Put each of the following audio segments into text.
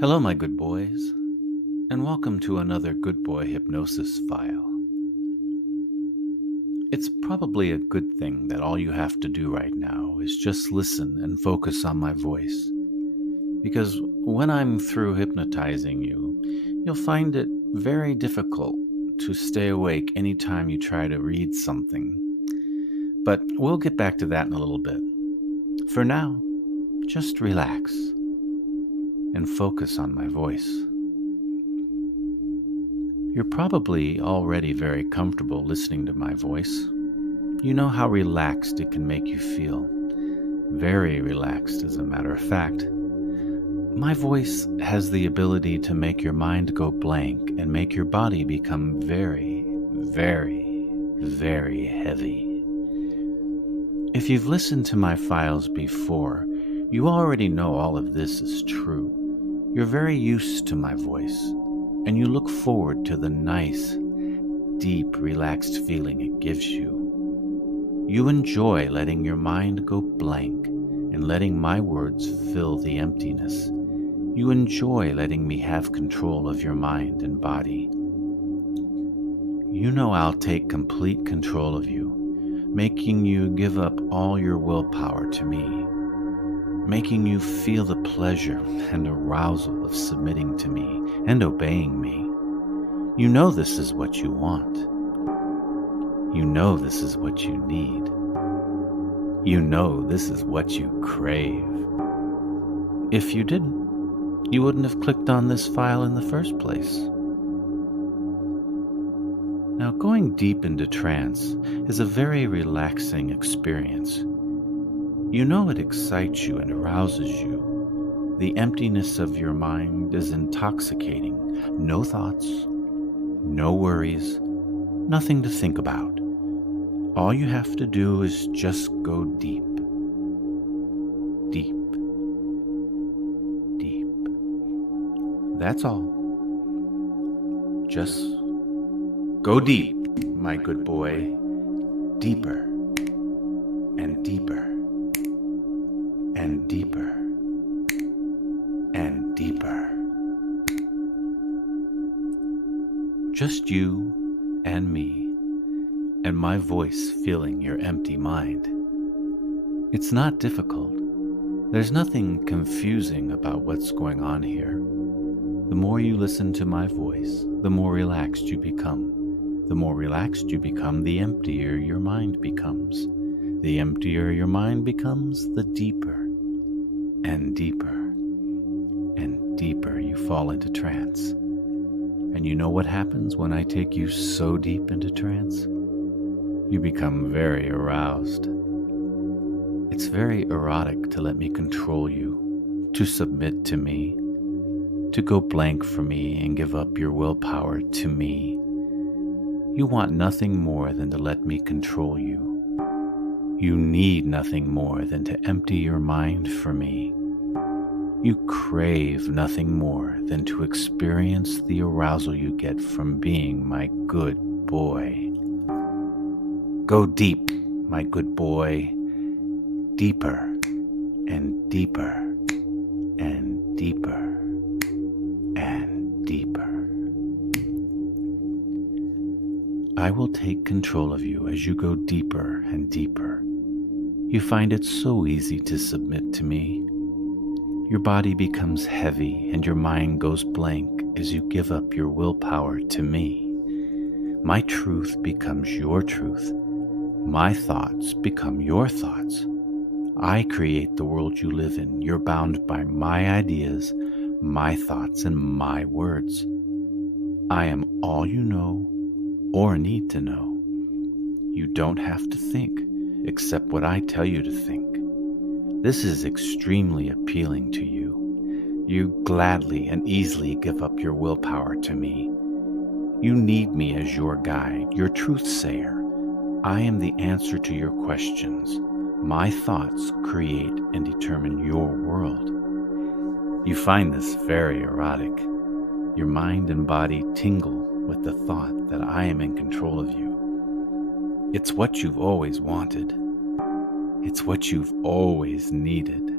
Hello, my good boys, and welcome to another Good Boy Hypnosis file. It's probably a good thing that all you have to do right now is just listen and focus on my voice, because when I'm through hypnotizing you, you'll find it very difficult to stay awake anytime you try to read something. But we'll get back to that in a little bit. For now, just relax and focus on my voice. You're probably already very comfortable listening to my voice. You know how relaxed it can make you feel. Very relaxed, as a matter of fact. My voice has the ability to make your mind go blank and make your body become very, very, very heavy. If you've listened to my files before, you already know all of this is true. You're very used to my voice, and you look forward to the nice, deep, relaxed feeling it gives you. You enjoy letting your mind go blank and letting my words fill the emptiness. You enjoy letting me have control of your mind and body. You know I'll take complete control of you, making you give up all your willpower to me, making you feel the pleasure and arousal of submitting to me and obeying me. You know this is what you want. You know this is what you need. You know this is what you crave. If you didn't, you wouldn't have clicked on this file in the first place. Now, going deep into trance is a very relaxing experience. You know it excites you and arouses you. The emptiness of your mind is intoxicating. No thoughts, no worries, nothing to think about. All you have to do is just go deep, deep, deep. That's all. Just go deep, my good boy. Deeper and deeper and deeper and deeper. Just you and me and my voice filling your empty mind. It's not difficult. There's nothing confusing about what's going on here. The more you listen to my voice, the more relaxed you become. The more relaxed you become, the emptier your mind becomes. The emptier your mind becomes, the deeper and deeper and deeper you fall into trance. And you know what happens when I take you so deep into trance? You become very aroused. It's very erotic to let me control you, to submit to me, to go blank for me and give up your willpower to me. You want nothing more than to let me control you. You need nothing more than to empty your mind for me. You crave nothing more than to experience the arousal you get from being my good boy. Go deep, my good boy. Deeper and deeper and deeper and deeper. I will take control of you as you go deeper and deeper. You find it so easy to submit to me. Your body becomes heavy and your mind goes blank as you give up your willpower to me. My truth becomes your truth. My thoughts become your thoughts. I create the world you live in. You're bound by my ideas, my thoughts, and my words. I am all you know or need to know. You don't have to think except what I tell you to think. This is extremely appealing to you. You gladly and easily give up your willpower to me. You need me as your guide, your truth sayer. I am the answer to your questions. My thoughts create and determine your world. You find this very erotic. Your mind and body tingle with the thought that I am in control of you. It's what you've always wanted. It's what you've always needed.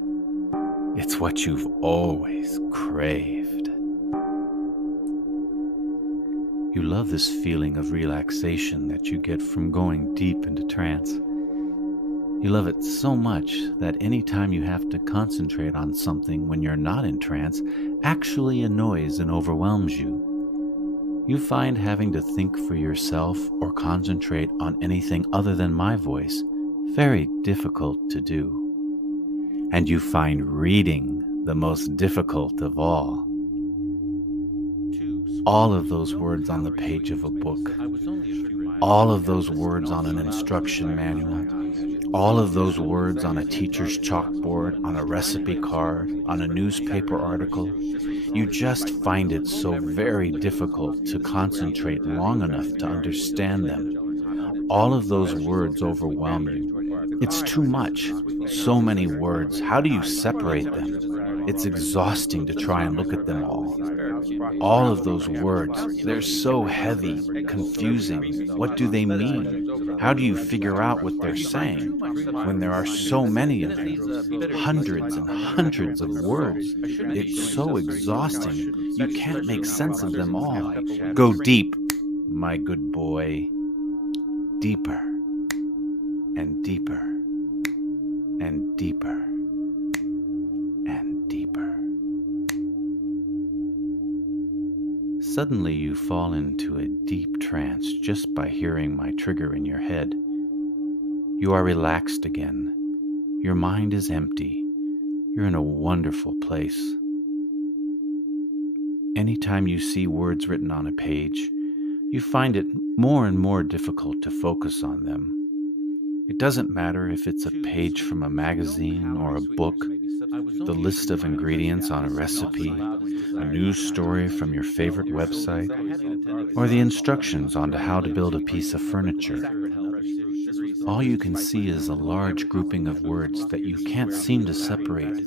It's what you've always craved. You love this feeling of relaxation that you get from going deep into trance. You love it so much that any time you have to concentrate on something when you're not in trance actually annoys and overwhelms you. You find having to think for yourself or concentrate on anything other than my voice very difficult to do. And you find reading the most difficult of all. All of those words on the page of a book, all of those words on an instruction manual, all of those words on a teacher's chalkboard, on a recipe card, on a newspaper article, you just find it so very difficult to concentrate long enough to understand them. All of those words overwhelm you. It's too much. So many words. How do you separate them? It's exhausting to try and look at them all. All of those words, they're so heavy, confusing. What do they mean? How do you figure out what they're saying when there are so many of them? Hundreds and hundreds of words. It's so exhausting. You can't make sense of them all. Go deep, my good boy. Deeper and deeper and deeper and deeper. Suddenly you fall into a deep trance just by hearing my trigger in your head. You are relaxed again. Your mind is empty. You're in a wonderful place. Anytime you see words written on a page, you find it more and more difficult to focus on them. It doesn't matter if it's a page from a magazine or a book, the list of ingredients on a recipe, a news story from your favorite website, or the instructions on how to build a piece of furniture. All you can see is a large grouping of words that you can't seem to separate.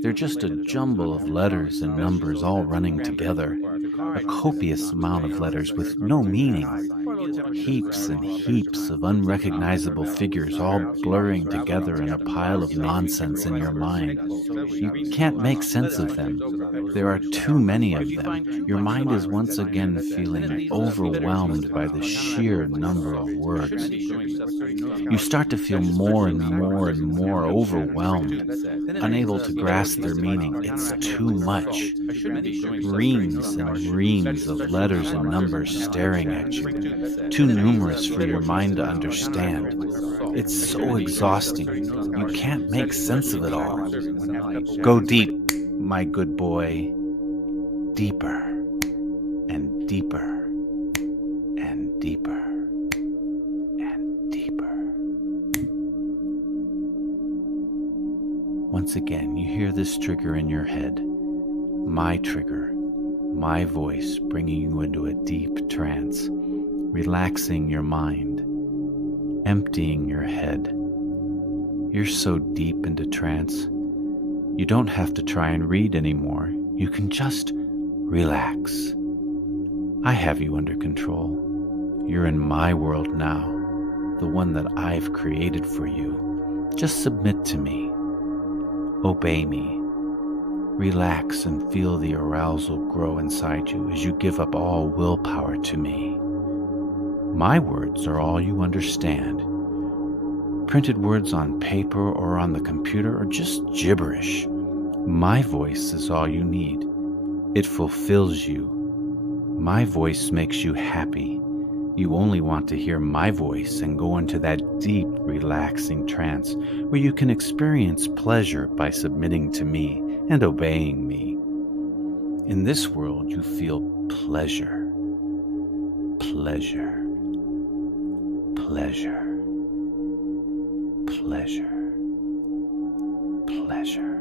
They're just a jumble of letters and numbers all running together, a copious amount of letters with no meaning, heaps and heaps of unrecognizable figures all blurring together in a pile of nonsense in your mind. You can't make sense of them. There are too many of them. Your mind is once again feeling overwhelmed by the sheer number of words. You start to feel more and more and more overwhelmed, unable to grasp their meaning. It's too much. Reams and reams of letters and numbers staring at you, too numerous for your mind to understand. It's so exhausting. You can't make sense of it all. Go deep, my good boy. Deeper and deeper and deeper and deeper. Once again, you hear this trigger in your head. My trigger, my voice bringing you into a deep trance, relaxing your mind, emptying your head. You're so deep into trance, you don't have to try and read anymore. You can just relax. I have you under control. You're in my world now, the one that I've created for you. Just submit to me. Obey me. Relax and feel the arousal grow inside you as you give up all willpower to me. My words are all you understand. Printed words on paper or on the computer are just gibberish. My voice is all you need. It fulfills you. My voice makes you happy. You only want to hear my voice and go into that deep, relaxing trance where you can experience pleasure by submitting to me and obeying me. In this world, you feel pleasure, pleasure, pleasure, pleasure, pleasure.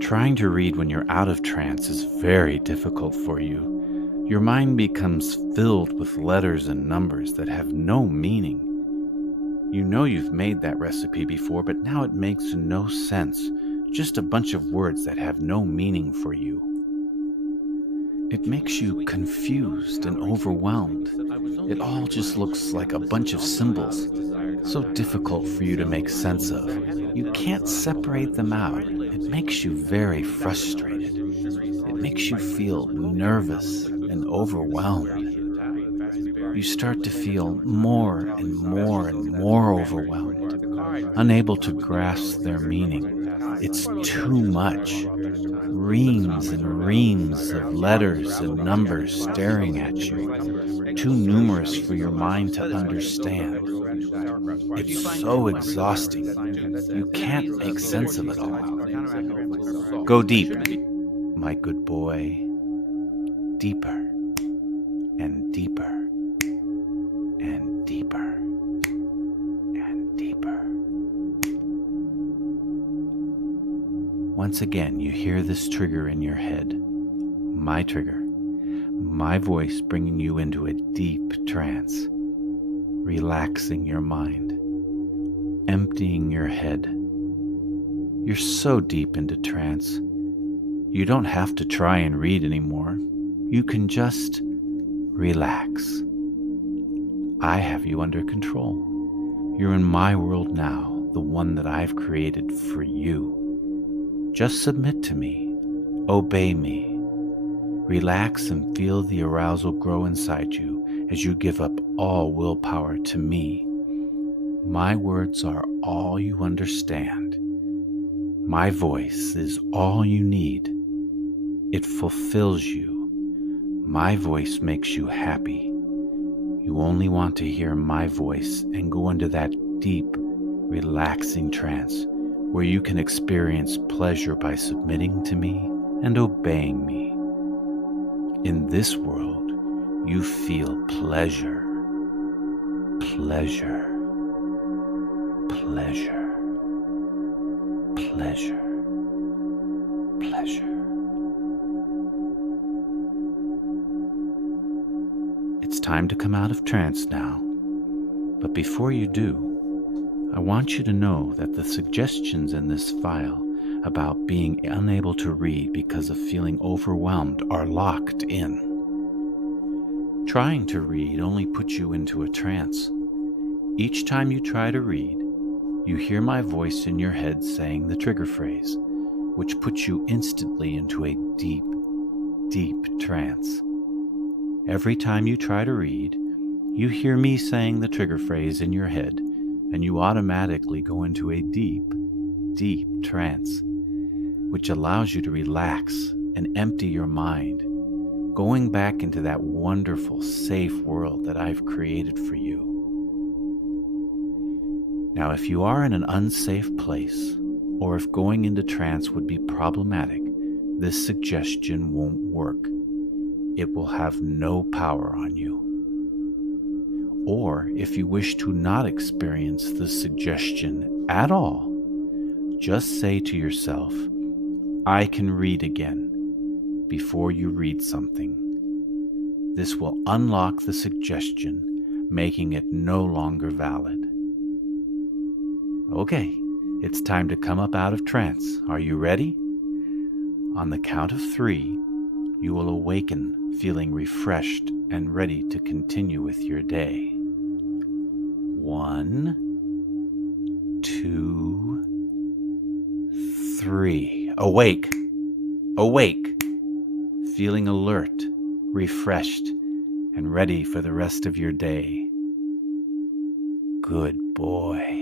Trying to read when you're out of trance is very difficult for you. Your mind becomes filled with letters and numbers that have no meaning. You know you've made that recipe before, but now it makes no sense. Just a bunch of words that have no meaning for you. It makes you confused and overwhelmed. It all just looks like a bunch of symbols, so difficult for you to make sense of. You can't separate them out. It makes you very frustrated. It makes you feel nervous and overwhelmed. You start to feel more and more and more overwhelmed, unable to grasp their meaning. It's too much. Reams and reams of letters and numbers staring at you, too numerous for your mind to understand. It's so exhausting. You can't make sense of it all. Go deep, my good boy. Deeper and deeper and deeper and deeper. Once again, you hear this trigger in your head. My trigger. My voice bringing you into a deep trance, relaxing your mind, emptying your head. You're so deep into trance, you don't have to try and read anymore. You can just relax. I have you under control. You're in my world now, the one that I've created for you. Just submit to me, obey me. Relax and feel the arousal grow inside you as you give up all willpower to me. My words are all you understand. My voice is all you need. It fulfills you. My voice makes you happy. You only want to hear my voice and go into that deep, relaxing trance where you can experience pleasure by submitting to me and obeying me. In this world, you feel pleasure, pleasure, pleasure, pleasure, pleasure. It's time to come out of trance now, but before you do, I want you to know that the suggestions in this file about being unable to read because of feeling overwhelmed are locked in. Trying to read only puts you into a trance. Each time you try to read, you hear my voice in your head saying the trigger phrase, which puts you instantly into a deep, deep trance. Every time you try to read, you hear me saying the trigger phrase in your head, and you automatically go into a deep, deep trance, which allows you to relax and empty your mind, going back into that wonderful, safe world that I've created for you. Now, if you are in an unsafe place, or if going into trance would be problematic, this suggestion won't work. It will have no power on you. Or if you wish to not experience this suggestion at all, just say to yourself, I can read again, before you read something. This will unlock the suggestion, making it no longer valid. Okay, it's time to come up out of trance. Are you ready? On the count of 3, you will awaken feeling refreshed and ready to continue with your day. 1, 2, 3. Awake! Awake! Feeling alert, refreshed, and ready for the rest of your day. Good boy.